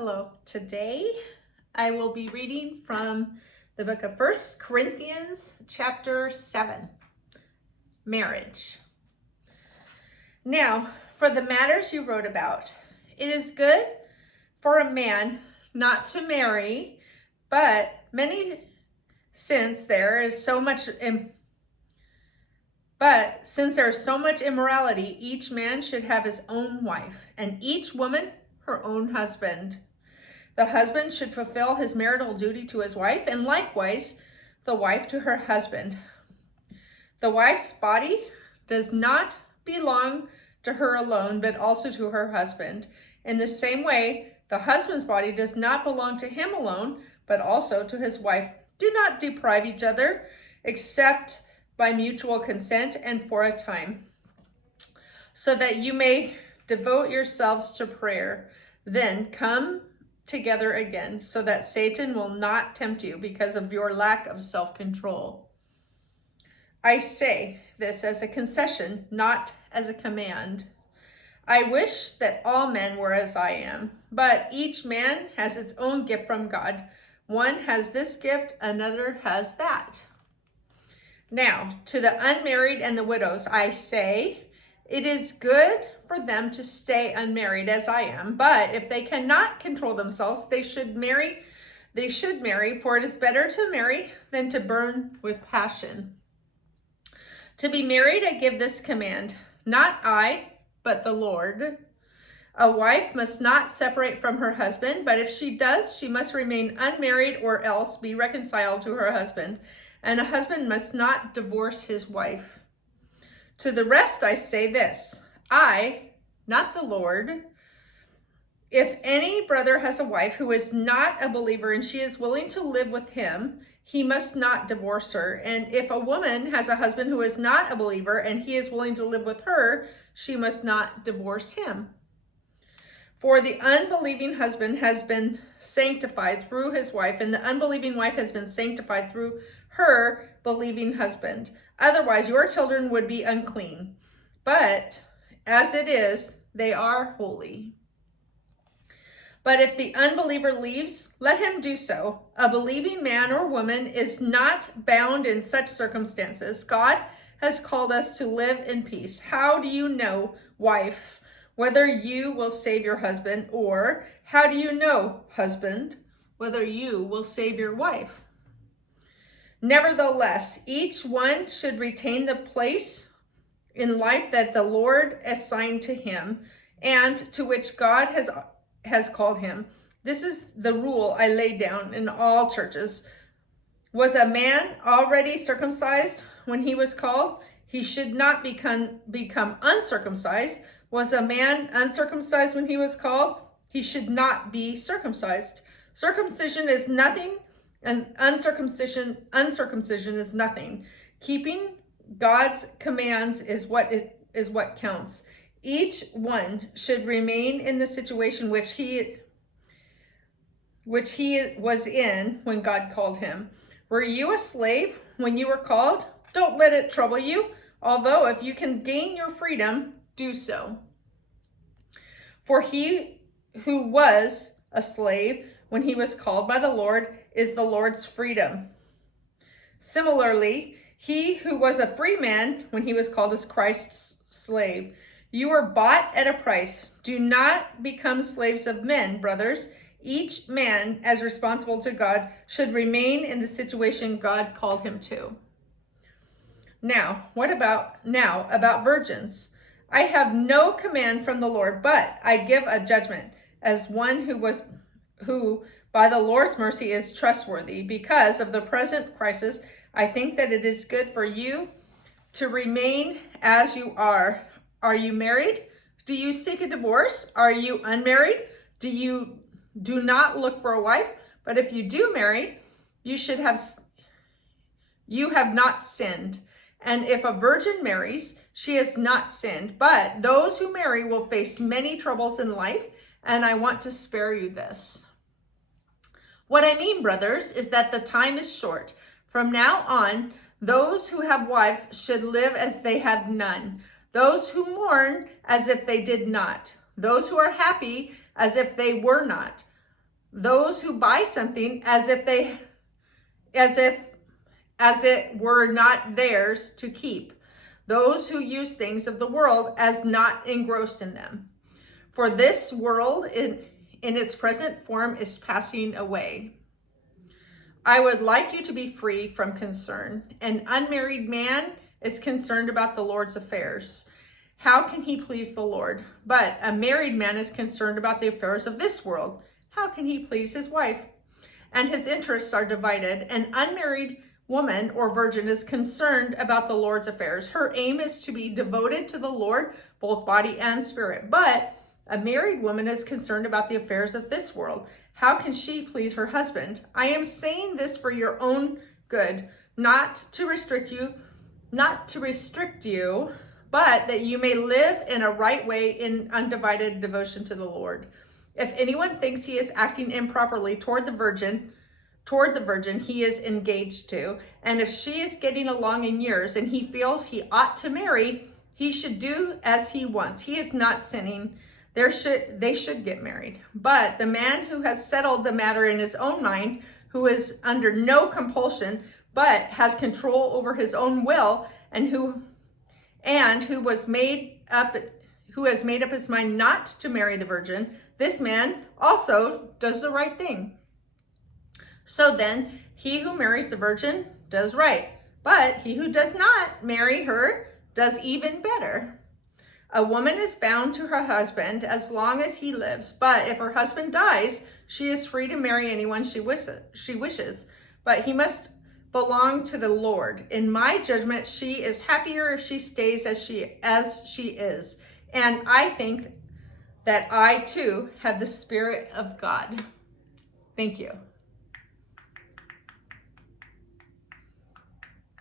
Hello. Today I will be reading from the book of 1 Corinthians chapter 7, marriage. Now, for the matters you wrote about, it is good for a man not to marry, but since there is so much immorality, each man should have his own wife, and each woman her own husband. The husband should fulfill his marital duty to his wife, and likewise the wife to her husband. The wife's body does not belong to her alone, but also to her husband. In the same way, the husband's body does not belong to him alone, but also to his wife. Do not deprive each other, except by mutual consent and for a time, so that you may devote yourselves to prayer. Then come together again, so that Satan will not tempt you because of your lack of self-control. I say this as a concession, not as a command. I wish that all men were as I am, but each man has its own gift from God. One has this gift, another has that. Now, to the unmarried and the widows, I say, it is good for them to stay unmarried as I am, but if they cannot control themselves, they should marry, for it is better to marry than to burn with passion. To be married, I give this command, not I, but the Lord. A wife must not separate from her husband, but if she does, she must remain unmarried or else be reconciled to her husband. And a husband must not divorce his wife. To the rest I say this, I, not the Lord. If any brother has a wife who is not a believer and she is willing to live with him, he must not divorce her. And if a woman has a husband who is not a believer and he is willing to live with her, she must not divorce him. For the unbelieving husband has been sanctified through his wife, and the unbelieving wife has been sanctified through her believing husband. Otherwise, your children would be unclean. But as it is, they are holy. But if the unbeliever leaves, let him do so. A believing man or woman is not bound in such circumstances. God has called us to live in peace. How do you know, wife, whether you will save your husband? Or how do you know, husband, whether you will save your wife? Nevertheless, each one should retain the place in life that the Lord assigned to him and to which God has called him. This is the rule I laid down in all churches. Was a man already circumcised when he was called? He should not become uncircumcised. Was a man uncircumcised when he was called? He should not be circumcised. Circumcision is nothing, and uncircumcision is nothing. Keeping God's commands is what counts. Each one should remain in the situation which he was in when God called him. Were you a slave when you were called? Don't let it trouble you, although if you can gain your freedom, do so. For he who was a slave when he was called by the Lord is the Lord's freedom. Similarly, he who was a free man when he was called is Christ's slave. You were bought at a price. Do not become slaves of men, brothers. Each man, as responsible to God, should remain in the situation God called him to. Now, about virgins? I have no command from the Lord, but I give a judgment as one who by the Lord's mercy is trustworthy. Because of the present crisis, I think that it is good for you to remain as you are. Are you married? Do you seek a divorce? Are you unmarried? Do not look for a wife? But if you do marry, you have not sinned. And if a virgin marries, she has not sinned. But those who marry will face many troubles in life, and I want to spare you this. What I mean, brothers, is that the time is short. From now on, those who have wives should live as they have none. Those who mourn as if they did not. Those who are happy as if they were not. those who buy something as it were not theirs to keep, those who use things of the world as not engrossed in them. For this world in its present form is passing away. I would like you to be free from concern. An unmarried man is concerned about the Lord's affairs. How can he please the Lord? But a married man is concerned about the affairs of this world. How can he please his wife? And his interests are divided. An unmarried woman or virgin is concerned about the Lord's affairs. Her aim is to be devoted to the Lord, both body and spirit. But a married woman is concerned about the affairs of this world. How can she please her husband? I am saying this for your own good, not to restrict you, but that you may live in a right way in undivided devotion to the Lord. If anyone thinks he is acting improperly toward the virgin he is engaged to, and if she is getting along in years and he feels he ought to marry, he should do as he wants. He is not sinning. They should get married. But the man who has settled the matter in his own mind, who is under no compulsion, but has control over his own will, and who has made up his mind not to marry the virgin, this man also does the right thing. So then, he who marries the virgin does right, but he who does not marry her does even better. A woman is bound to her husband as long as he lives, but if her husband dies, she is free to marry anyone she wishes, but he must belong to the Lord. In my judgment, she is happier if she stays as she is. And I think that I too have the Spirit of God. Thank you.